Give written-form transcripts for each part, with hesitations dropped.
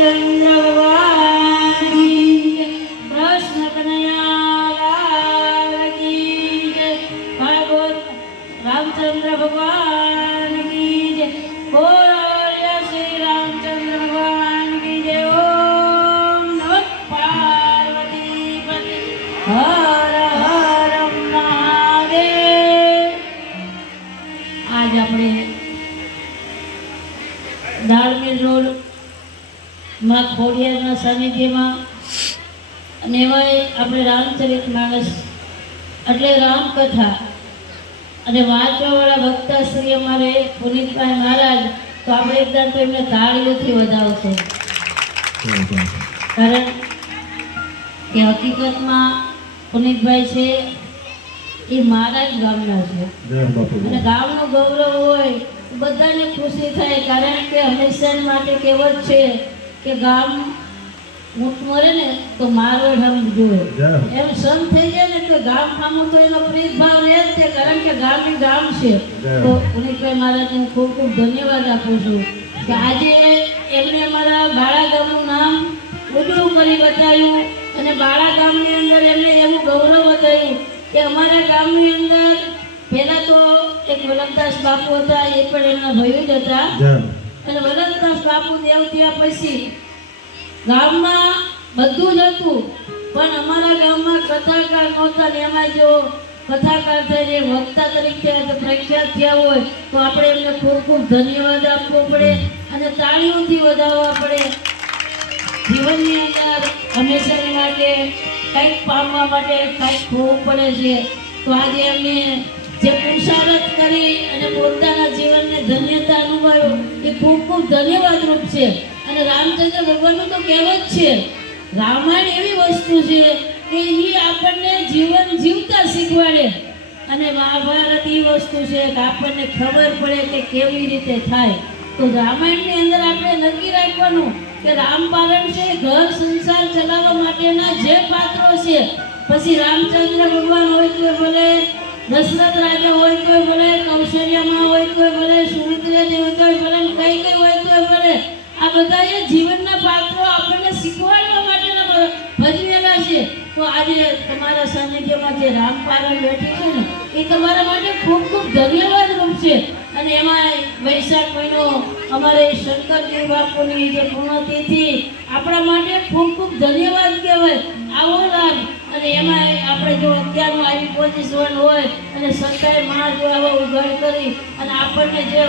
રામચંદ્ર ભગવાન કી જય, કૃષ્ણ કનૈયા લાલ કી જય, ભાગવત રામચંદ્ર ભગવાન કી જય, બોલો શ્રી રામચંદ્ર ભગવાન કી જય। ઓમ નમઃ પાર્વતી પતિ હર હર મહાદેવ। આજ આપણે દાળમેર રોડ માં ખોડિયારના સાનિધ્યમાં અને એમાંય આપણે રામચરિત માનસ એટલે રામકથા અને વાંચવાવાળા ભક્તાશ્રી અમારે પુનિતભાઈ મહારાજ, તો આપણે એકદમ તો એમને તાળીઓથી વધાવશું, કારણ કે હકીકતમાં પુનિતભાઈ છે એ મહારાજ ગામના છે અને ગામનું ગૌરવ હોય બધાને ખુશી થાય, કારણ કે હંમેશા માટે કહેવત છે કે ગામ ઊંટ મરે ને તો મારવાડ આમ જોવે, એમ સમ થઈ જાય ને તો ગામ સામું તો એનો પ્રીત ભાવ રહે જ છે, કારણ કે ગામ એ ગામ છે। તો પુનિતભાઈ મહારાજને હું ખૂબ ખૂબ ધન્યવાદ આપું છું કે આજે એમણે અમારા બાળા ગામનું નામ ઉજળું કરી બતાવ્યું અને બાળા ગામની અંદર એમણે એવું ગૌરવ બતાવ્યું કે અમારા ગામની અંદર પહેલા તો એક વલભદાસ બાપુ હતા, એ પણ એમના ભાઈઓ જ હતા અને વલભદાસ બાપુ દેવ થયા પછી ગામમાં બધું જ હતું, પણ અમારા ગામમાં કથાકાર નહોતા ને એમાં જો કથાકાર થઈને વક્તા તરીકે પ્રખ્યાત થયા હોય તો આપણે એમને ખૂબ ખૂબ ધન્યવાદ આપવો પડે અને તાળીઓથી વધાવવા પડે। જીવનની અંદર હંમેશાની માટે કંઈક પામવા માટે કંઈક ખોવું પડે છે, તો આજે એમને જે પુરુષાર્થ કરી અને પોતાના જીવનને ધન્યતા અનુભવ્યો એ ખૂબ ખૂબ ધન્યવાદરૂપ છે। અને રામચંદ્ર ભગવાનનું તો કહેવત છે, રામાયણ એવી વસ્તુ છે કે એ આપણને જીવન જીવતા શીખવાડે અને મહાભારત એ વસ્તુ છે કે આપણને ખબર પડે કે કેવી રીતે થાય। તો રામાયણની અંદર આપણે નક્કી રાખવાનું કે રામપારણ છે ઘર સંસાર ચલાવવા માટેના જે પાત્રો છે, પછી રામચંદ્ર ભગવાન હોય તો ભલે, દશરથ રાજા હોય તો ભલે, કૌશલ્યામાં હોય તો ભલે, સુમિત્રા દેવી હોય ભલે, કઈ કઈ હોય તો ભલે, આ બધા એ જીવનના પાત્રો આપણને શીખવાડવા માટેના ભજવેલા છે। તો આજે તમારા સાનિધ્યમાં જે રામપારણ બેઠી છે ને એ તમારા માટે ખૂબ ખૂબ ધન્યવાદ રૂપ છે। અને એમાં વૈશાખ મહિનો અમારે શંકરદેવ બાપુની જે પુણ્યતિથિ આપણા માટે ખૂબ ખૂબ ધન્યવાદ કહેવાય, આવો લાભ। અને એમાં આપણે જો અત્યારનું આવી પોઝિશન હોય અને સરકારે મહારાજ આવા ઉઘાડ કરી અને આપણને જે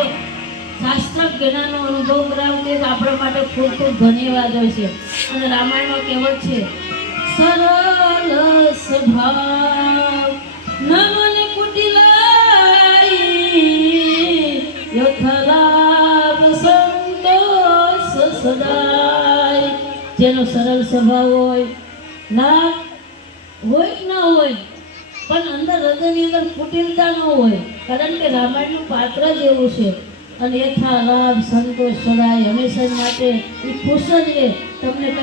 શાસ્ત્ર જ્ઞાનનો અનુભવ કરાવતી તો આપણા માટે ખૂબ ખૂબ ધન્યવાદ હોય છે। અને રામાયણમાં કહેવત છે, સરળ સ્વભાવ નમન કુટિલાઈ યથાલાભ સંતોષ સદાય। જેનો સરળ સ્વભાવ હોય, ના હોય ના હોય પણ અંદર હૃદયની અંદર કુટિલતા ન હોય, કારણ કે રામાયણનું પાત્ર જ એવું છે। અને યથાલાભ સંતોષ સદાય, હંમેશા માટે એ ખુશ જ રહે, તમને